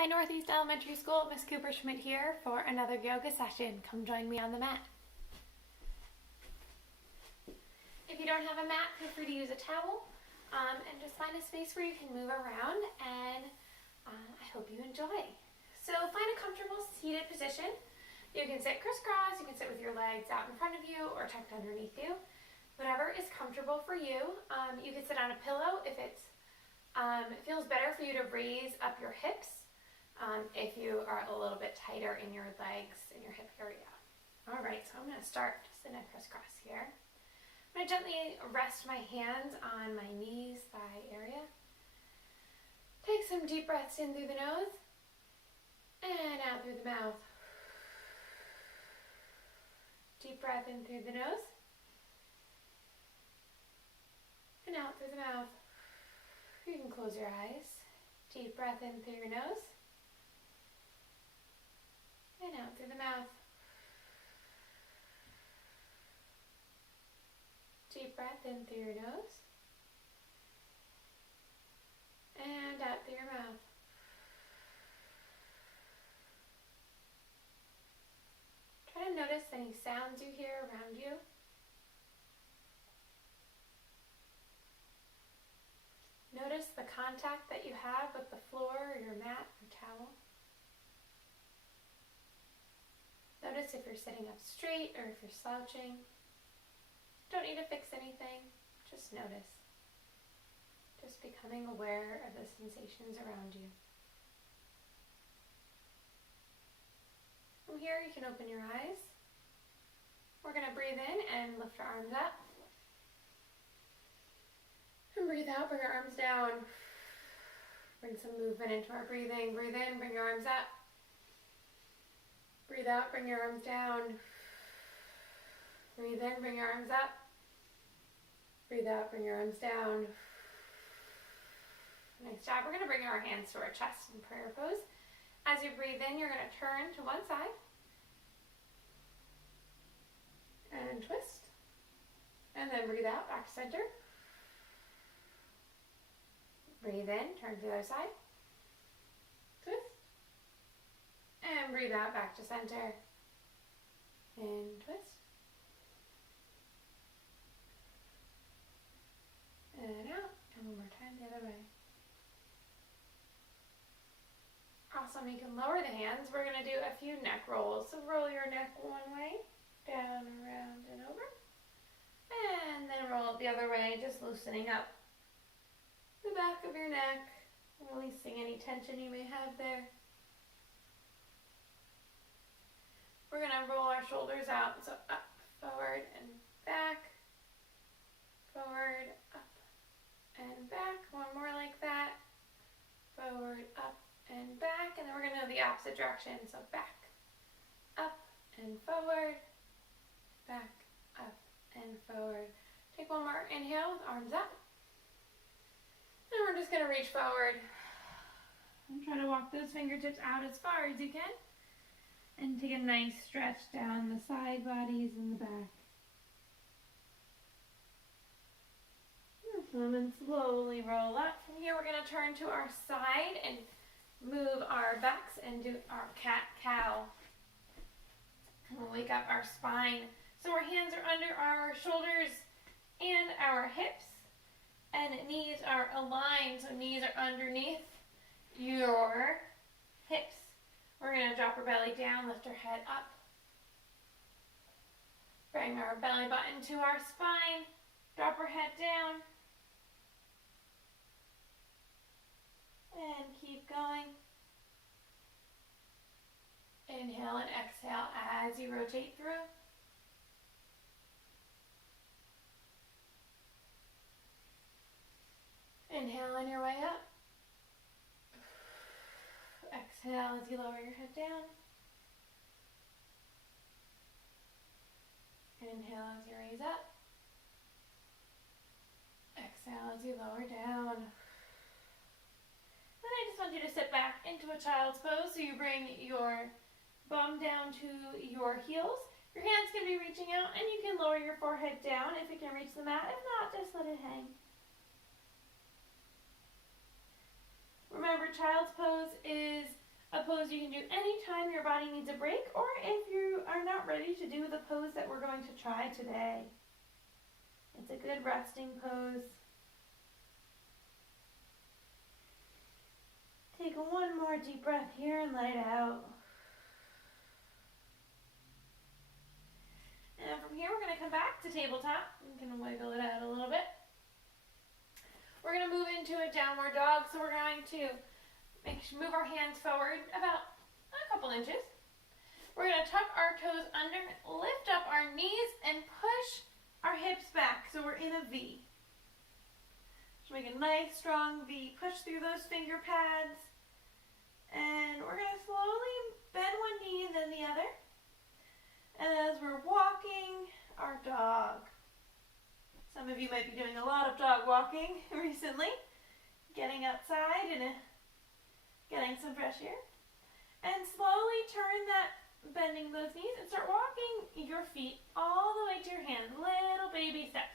Hi Northeast Elementary School, Miss Kupferschmid here for another yoga session. Come join me on the mat. If you don't have a mat, feel free to use a towel and just find a space where you can move around, and I hope you enjoy. So find a comfortable seated position. You can sit crisscross, you can sit with your legs out in front of you or tucked underneath you. Whatever is comfortable for you. You can sit on a pillow if it feels better for you to raise up your hips. If you are a little bit tighter in your legs and your hip area. All right, so I'm going to start just in a crisscross here. I'm going to gently rest my hands on my knees, thigh area. Take some deep breaths in through the nose and out through the mouth. Deep breath in through the nose and out through the mouth. You can close your eyes. Deep breath in through your nose and out through the mouth. Deep breath in through your nose and out through your mouth. Try to notice any sounds you hear around you. Notice the contact that you have with the floor or your mat or towel. Notice if you're sitting up straight or if you're slouching. Don't need to fix anything, just notice. Just becoming aware of the sensations around you. From here you can open your eyes. We're going to breathe in and lift our arms up. And breathe out, bring our arms down. Bring some movement into our breathing. Breathe in, bring your arms up. Breathe out, bring your arms down. Breathe in, bring your arms up. Breathe out, bring your arms down. Nice job. We're going to bring our hands to our chest in prayer pose. As you breathe in, you're going to turn to one side. And twist. And then breathe out, back to center. Breathe in, turn to the other side. Twist. And breathe out, back to center. And twist. And out. And one more time the other way. Awesome. You can lower the hands. We're going to do a few neck rolls. So roll your neck one way, down, around, and over. And then roll it the other way, just loosening up the back of your neck, releasing any tension you may have there. We're going to roll our shoulders out, so up, forward, and back, forward, up, and back. One more like that, forward, up, and back, and then we're going to go the opposite direction, so back, up, and forward, back, up, and forward. Take one more inhale with arms up, and we're just going to reach forward and try to walk those fingertips out as far as you can. And take a nice stretch down the side bodies and the back. And then slowly roll up. From here we're going to turn to our side and move our backs and do our cat-cow. And we'll wake up our spine. So our hands are under our shoulders and our hips. And knees are aligned, so knees are underneath your hips. We're going to drop our belly down, lift our head up. Bring our belly button to our spine. Drop our head down. And keep going. Inhale and exhale as you rotate through. Inhale on your way up. Exhale as you lower your head down. Inhale as you raise up. Exhale as you lower down. Then I just want you to sit back into a child's pose. So you bring your bum down to your heels. Your hands can be reaching out, and you can lower your forehead down if you can reach the mat. If not, just let it hang. Remember, child's pose is a pose you can do anytime your body needs a break or if you are not ready to do the pose that we're going to try today. It's a good resting pose. Take one more deep breath here and let it out. And from here, we're going to come back to tabletop. I'm going to wiggle it out a little bit. We're going to move into a downward dog, so we're going to move our hands forward about a couple inches. We're going to tuck our toes under, lift up our knees, and push our hips back, so we're in a V. Just make a nice, strong V. Push through those finger pads. And we're going to slowly bend one knee and then the other. And as we're walking our dog. Some of you might be doing a lot of dog walking recently. Getting outside and getting some fresh air. And slowly turn that, bending those knees, and start walking your feet all the way to your hands. Little baby steps.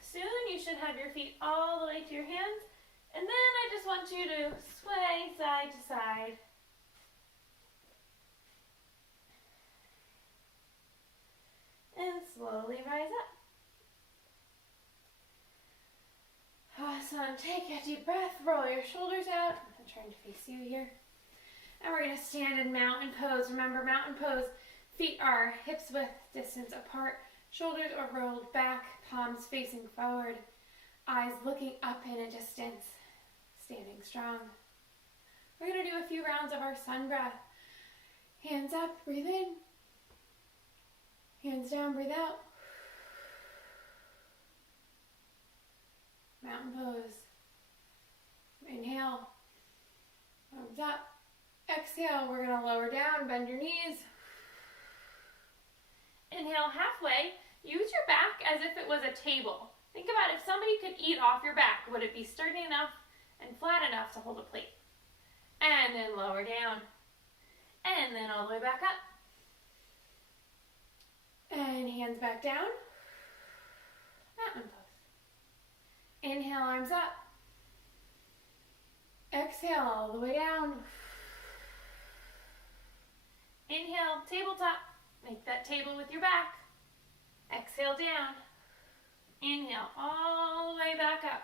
Soon you should have your feet all the way to your hands. And then I just want you to sway side to side. And slowly rise up. Awesome. Take a deep breath. Roll your shoulders out. I'm trying to face you here. And we're going to stand in mountain pose. Remember, mountain pose, feet are hips width distance apart. Shoulders are rolled back, palms facing forward. Eyes looking up in a distance. Standing strong. We're going to do a few rounds of our sun breath. Hands up, breathe in. Hands down, breathe out. Mountain pose. Inhale. Arms up. Exhale, we're going to lower down, bend your knees. Inhale halfway. Use your back as if it was a table. Think about if somebody could eat off your back, would it be sturdy enough and flat enough to hold a plate? And then lower down. And then all the way back up. And hands back down. Mountain pose. Inhale, arms up. Exhale, all the way down. Inhale, tabletop. Make that table with your back. Exhale, down. Inhale, all the way back up.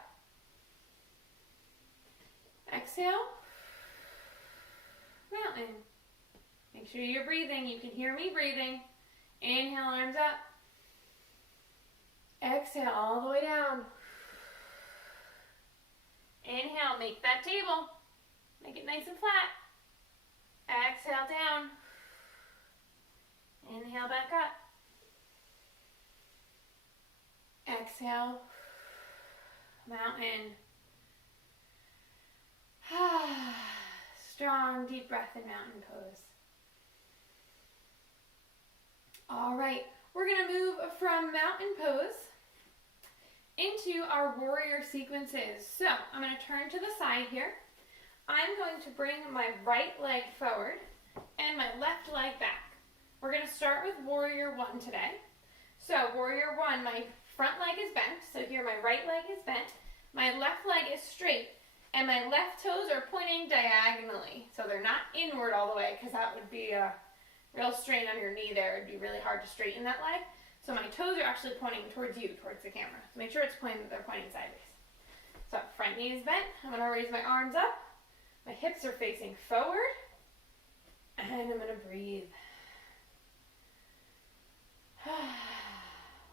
Exhale. Mountain. Make sure you're breathing. You can hear me breathing. Inhale, arms up. Exhale, all the way down. Inhale, make that table. Make it nice and flat. Exhale, down. Inhale, back up. Exhale. Mountain. Strong, deep breath in mountain pose. All right, we're going to move from mountain pose into our warrior sequences. So I'm going to turn to the side here. I'm going to bring my right leg forward and my left leg back. We're going to start with warrior one today. So warrior one, my front leg is bent. So here my right leg is bent. My left leg is straight. And my left toes are pointing diagonally. So they're not inward all the way because that would be a real strain on your knee there. It'd be really hard to straighten that leg. So my toes are actually pointing towards you, towards the camera. So make sure they're pointing sideways. So front knee is bent. I'm going to raise my arms up. My hips are facing forward. And I'm going to breathe.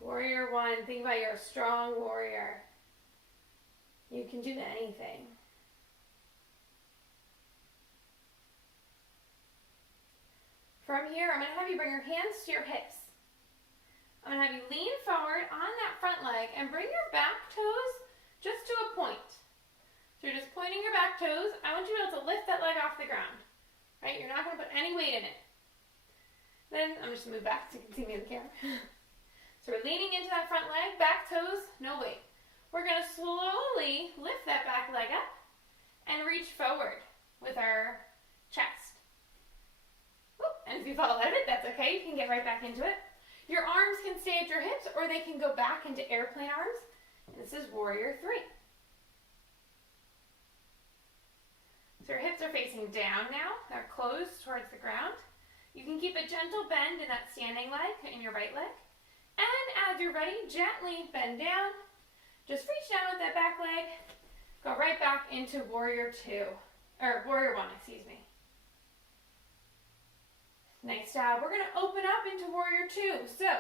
Warrior one, think about you're a strong warrior. You can do anything. From here, I'm going to have you bring your hands to your hips. I'm going to have you lean forward on that front leg and bring your back toes just to a point. So you're just pointing your back toes. I want you to be able to lift that leg off the ground. Right? You're not going to put any weight in it. Then I'm just going to move back so you can see me in the camera. So we're leaning into that front leg, back toes, no weight. We're going to slowly lift that back leg up and reach forward with our chest. And if you fall out of it, that's okay. You can get right back into it. Your arms can stay at your hips or they can go back into airplane arms. And this is warrior three. are facing down now. They're closed towards the ground. You can keep a gentle bend in that standing leg, in your right leg. And as you're ready, gently bend down. Just reach down with that back leg. Go right back into Warrior 2, or Warrior 1, excuse me. Nice job. We're going to open up into Warrior 2. So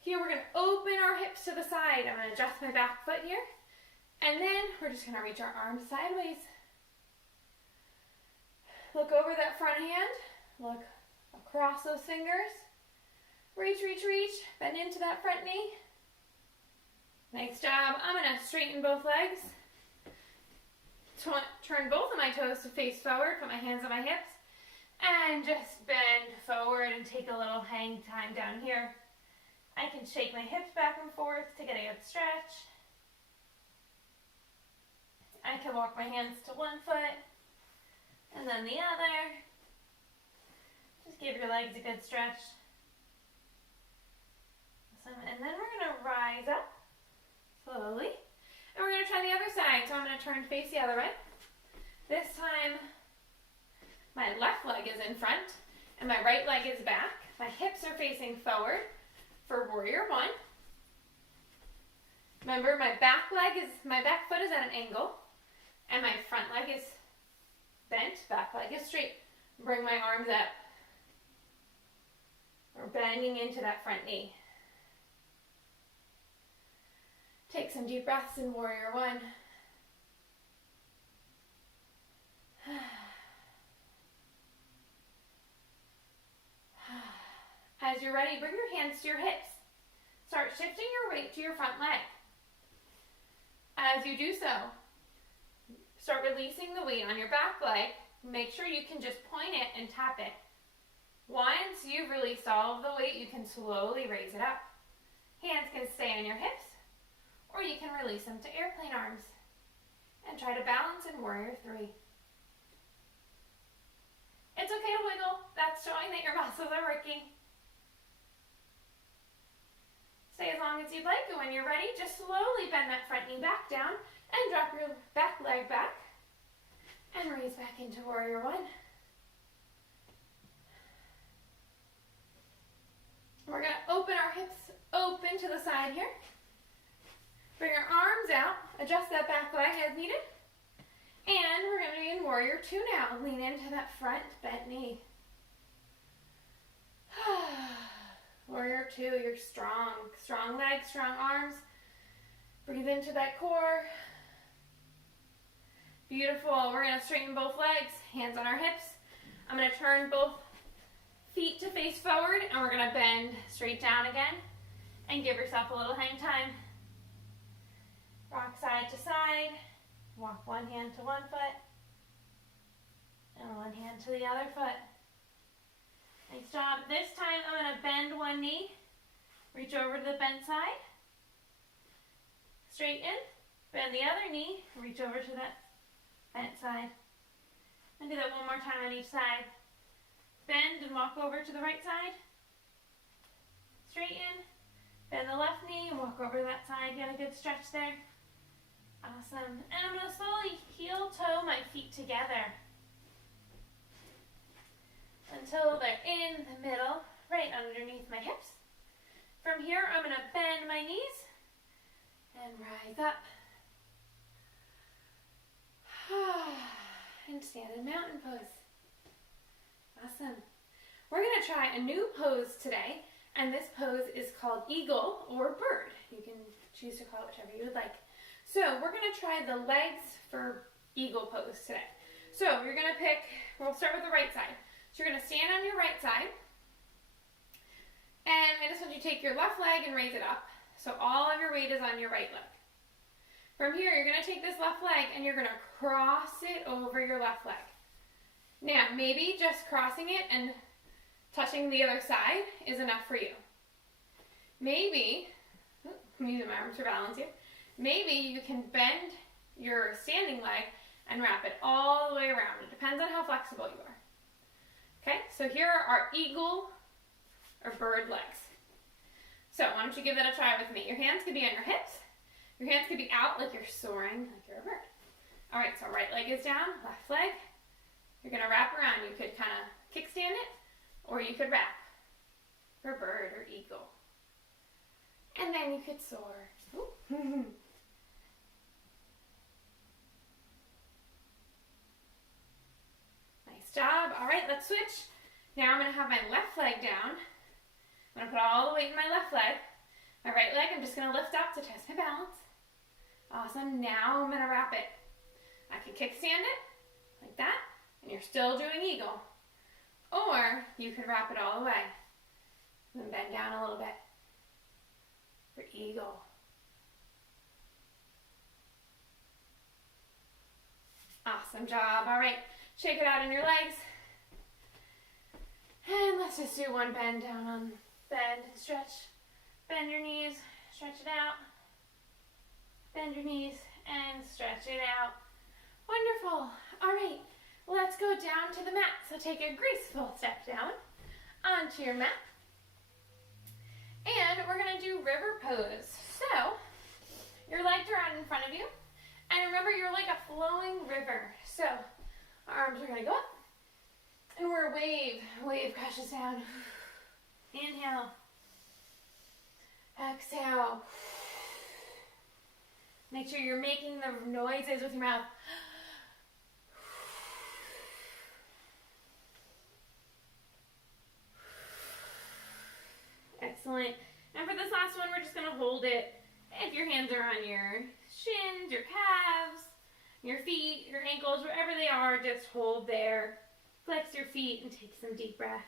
here we're going to open our hips to the side. I'm going to adjust my back foot here. And then we're just going to reach our arms sideways. Look over that front hand. Look across those fingers. Reach, reach, reach. Bend into that front knee. Nice job. I'm going to straighten both legs. Turn both of my toes to face forward. Put my hands on my hips. And just bend forward and take a little hang time down here. I can shake my hips back and forth to get a good stretch. I can walk my hands to one foot and then the other. Just give your legs a good stretch. Awesome. And then we're going to rise up slowly. And we're going to try the other side. So I'm going to turn face the other way. This time, my left leg is in front and my right leg is back. My hips are facing forward for Warrior 1. Remember, my back foot is at an angle and my front leg is bent, back leg is straight. Bring my arms up. We're bending into that front knee. Take some deep breaths in Warrior 1. As you're ready, bring your hands to your hips. Start shifting your weight to your front leg. As you do so, start releasing the weight on your back leg. Make sure you can just point it and tap it. Once you've released all of the weight, you can slowly raise it up. Hands can stay on your hips, or you can release them to airplane arms. And try to balance in Warrior 3. It's okay to wiggle. That's showing that your muscles are working. Stay as long as you'd like, and when you're ready, just slowly bend that front knee back down and drop your back leg back and raise back into Warrior 1. We're going to open our hips open to the side here. Bring our arms out, adjust that back leg as needed. And we're going to be in Warrior 2 now. Lean into that front bent knee. Warrior 2, you're strong. Strong legs, strong arms. Breathe into that core. Beautiful. We're going to straighten both legs, hands on our hips. I'm going to turn both feet to face forward, and we're going to bend straight down again. And give yourself a little hang time. Rock side to side. Walk one hand to one foot. And one hand to the other foot. Nice job. This time I'm going to bend one knee. Reach over to the bent side. Straighten. Bend the other knee. Reach over to that bent side. And do that one more time on each side. Bend and walk over to the right side. Straighten. Bend the left knee and walk over to that side. Get a good stretch there. Awesome. And I'm going to slowly heel-toe my feet together until they're in the middle, right underneath my hips. From here, I'm going to bend my knees and rise up. And stand in mountain pose. Awesome. We're going to try a new pose today, and this pose is called Eagle or Bird. You can choose to call it whichever you would like. So we're going to try the legs for Eagle pose today. So you're going to we'll start with the right side. So you're going to stand on your right side. And I just want you to take your left leg and raise it up. So all of your weight is on your right leg. From here, you're going to take this left leg and you're going to cross it over your left leg. Now, maybe just crossing it and touching the other side is enough for you. Maybe, I'm using my arms for balance here. Maybe you can bend your standing leg and wrap it all the way around. It depends on how flexible you are. Okay, so here are our eagle or bird legs. So why don't you give that a try with me. Your hands could be on your hips. Your hands could be out like you're soaring, like you're a bird. All right, so right leg is down, left leg You're going to wrap around. You could kind of kickstand it, or you could wrap for bird or eagle. And then you could soar. Nice job. All right, let's switch. Now I'm going to have my left leg down. I'm going to put all the weight in my left leg. My right leg, I'm just going to lift up to test my balance. Awesome. Now I'm going to wrap it. I can kickstand it like that, and you're still doing eagle. Or you could wrap it all the way. Then bend down a little bit for eagle. Awesome job. All right, shake it out in your legs. And let's just do one bend down on bend and stretch. Bend your knees, stretch it out. Bend your knees and stretch it out. Wonderful. All right, let's go down to the mat. So take a graceful step down onto your mat. And we're going to do river pose. So your legs are out in front of you. And remember, you're like a flowing river. So arms are going to go up. And we're a wave. Wave crashes down. Inhale. Exhale. Make sure you're making the noises with your mouth. Excellent. And for this last one, we're just going to hold it. If your hands are on your shins, your calves, your feet, your ankles, wherever they are, just hold there. Flex your feet and take some deep breaths.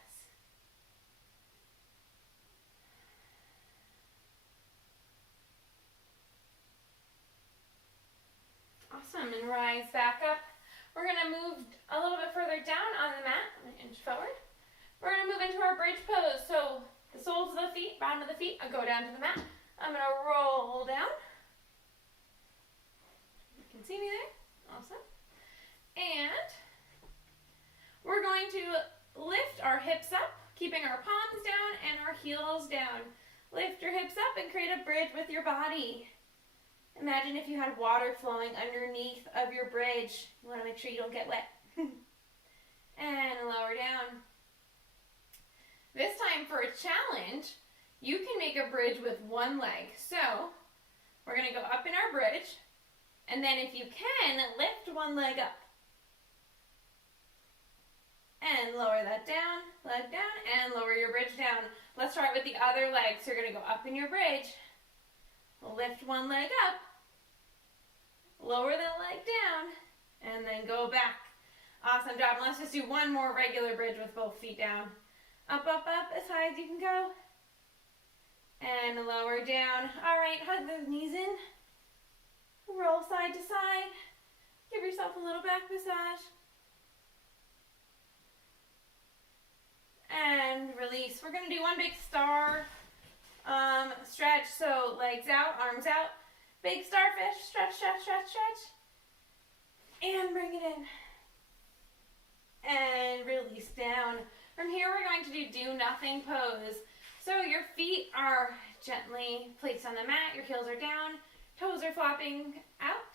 Awesome, and rise back up. We're going to move a little bit further down on the mat, an inch forward. We're going to move into our bridge pose. So the soles of the feet, bottom of the feet, I'll go down to the mat. I'm going to roll down. You can see me there. Awesome. And we're going to lift our hips up, keeping our palms down and our heels down. Lift your hips up and create a bridge with your body. Imagine if you had water flowing underneath of your bridge. You want to make sure you don't get wet. And lower down. This time for a challenge, you can make a bridge with one leg. So we're going to go up in our bridge. And then if you can, lift one leg up. And lower that down, leg down, and lower your bridge down. Let's start with the other leg. So you're going to go up in your bridge. Lift one leg up, lower that leg down, and then go back. Awesome job. Let's just do one more regular bridge with both feet down. Up, up, up, as high as you can go. And lower down. All right, hug those knees in. Roll side to side. Give yourself a little back massage. And release. We're going to do one big star stretch. So legs out, arms out. Big starfish. Stretch, stretch, stretch, stretch. And bring it in. And release down. From here, we're going to do nothing pose. So your feet are gently placed on the mat. Your heels are down. Toes are flopping out.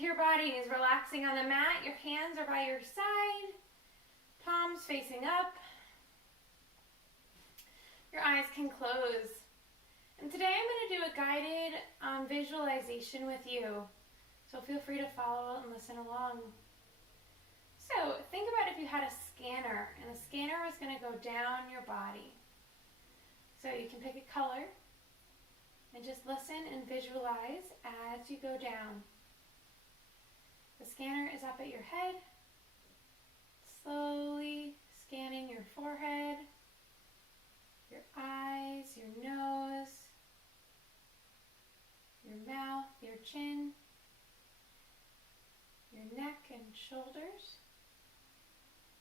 Your body is relaxing on the mat. Your hands are by your side. Palms facing up. Your eyes can close. And today I'm going to do a guided visualization with you. So feel free to follow and listen along. So think about if you had a scanner, and the scanner was going to go down your body. So you can pick a color and just listen and visualize as you go down. The scanner is up at your head, slowly scanning your forehead, your eyes, your nose, your mouth, your chin, your neck and shoulders.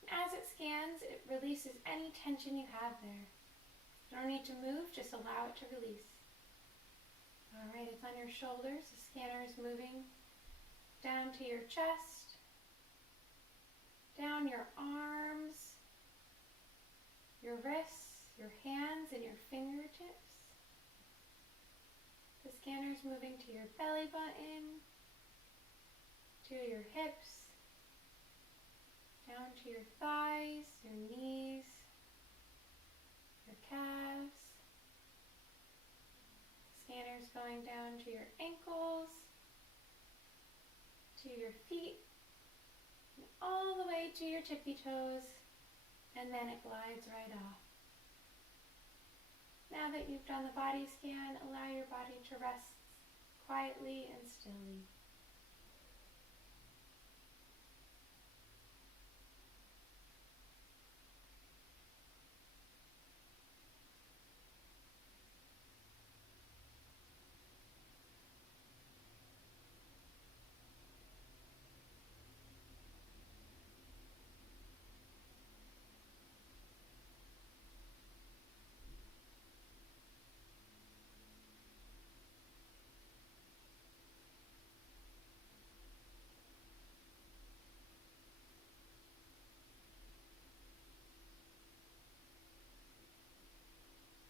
As it scans, it releases any tension you have there. You don't need to move, just allow it to release. All right, it's on your shoulders. The scanner is moving down to your chest, down your arms, your wrists, your hands, and your fingertips. The scanner is moving to your belly button, to your hips, to your thighs, your knees, your calves. Scanner's going down to your ankles, to your feet, and all the way to your tippy toes, and then it glides right off. Now that you've done the body scan, allow your body to rest quietly and stilly.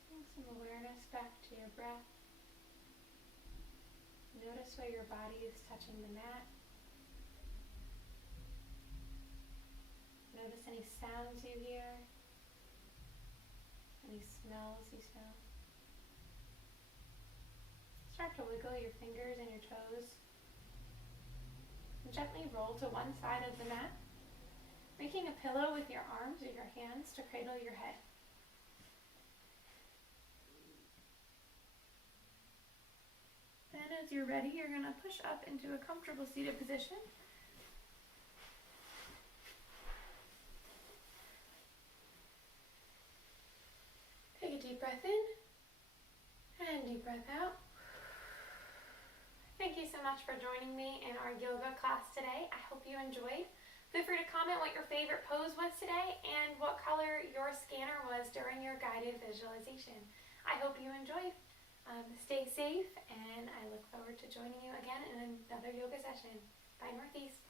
Bring some awareness back to your breath. Notice where your body is touching the mat. Notice any sounds you hear, any smells you smell. Start to wiggle your fingers and your toes. And gently roll to one side of the mat, making a pillow with your arms or your hands to cradle your head. Then as you're ready, you're going to push up into a comfortable seated position. Take a deep breath in and deep breath out. Thank you so much for joining me in our yoga class today. I hope you enjoyed. Feel free to comment what your favorite pose was today and what color your scanner was during your guided visualization. I hope you enjoyed. Stay safe, and I look forward to joining you again in another yoga session. Bye, Northeast.